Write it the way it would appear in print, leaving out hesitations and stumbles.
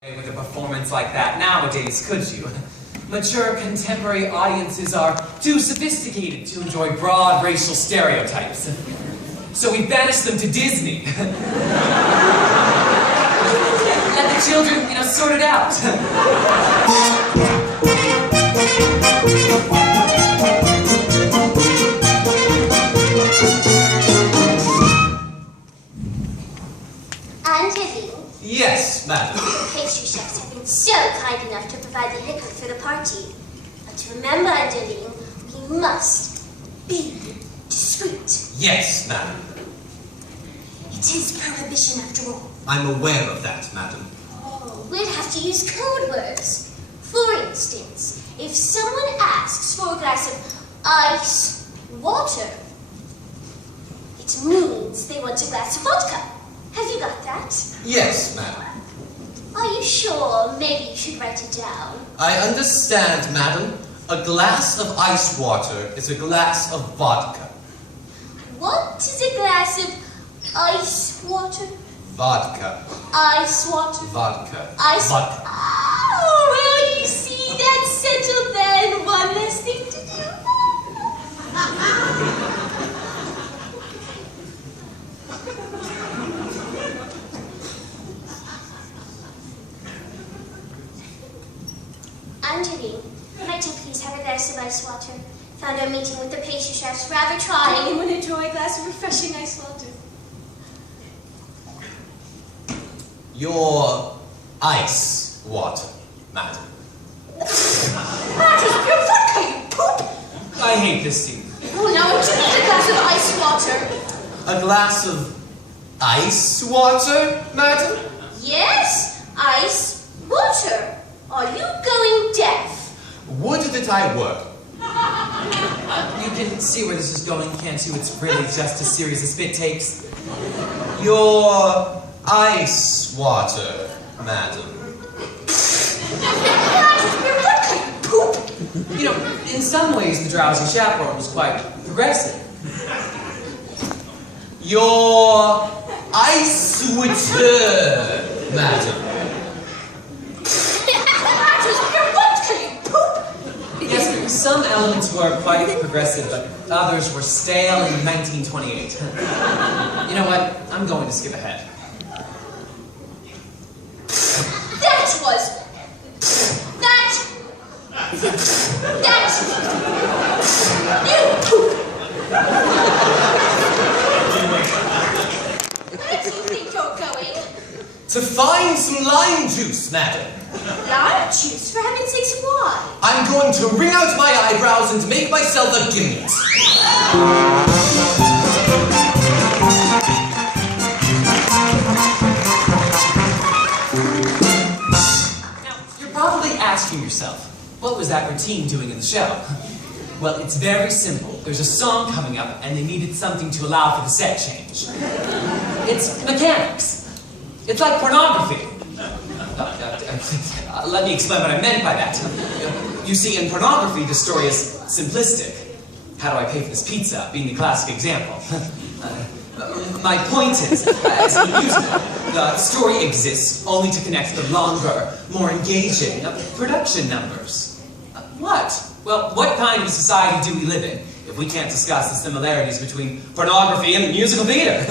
With a performance like that nowadays, could you? Mature contemporary audiences are too sophisticated to enjoy broad racial stereotypes. So we banished them to Disney. Let the children, sort it out. Underling. Yes, madam. Pastry chefs have been so kind enough to provide the liquor for the party. But remember, Underling, we must be discreet. Yes, madam. It is prohibition after all. I'm aware of that, madam. Oh, we'll have to use code words. For instance, if someone asks for a glass of ice water, it means they want a glass of vodka. Have you got that? Yes, madam. Are you sure? Maybe you should write it down. I understand, madam. A glass of ice water is a glass of vodka. What is a glass of ice water? Vodka. Ice water? Vodka. Ice... Vodka. Oh, well, you see, that's settled then. One less thing to do. Underling, might you please have a glass of ice water? Found our meeting with the pastry chefs rather trying and would enjoy a glass of refreshing ice water. Your ice water, madam. That is your vodka, you poop! I hate this scene. Oh, now what do you need a glass of ice water? A glass of ice water, madam? Yes, ice water. Are you going deaf? Would that I were. You can see where this is going, can't you? It's really just a series of spit takes. Your ice water, madam. That is your vodka, you poop! In some ways, the Drowsy Chaperone was quite progressive. Your ice water, madam. Yes, some elements were quite progressive, but others were stale in 1928. You know what? I'm going to skip ahead. You poop! Where do you think you're going? To find some lime juice, madam. Lime juice? For heaven's sakes, why? I'm going to wring out my eyebrows and make myself a gimlet. Now, you're probably asking yourself, what was that routine doing in the show? Well, it's very simple. There's a song coming up, and they needed something to allow for the set change. It's mechanics. It's like pornography. Let me explain what I meant by that. You see, in pornography, the story is simplistic. How do I pay for this pizza? Being the classic example. My point is, as a musical, the story exists only to connect the longer, more engaging production numbers. What? Well, what kind of society do we live in if we can't discuss the similarities between pornography and musical theater?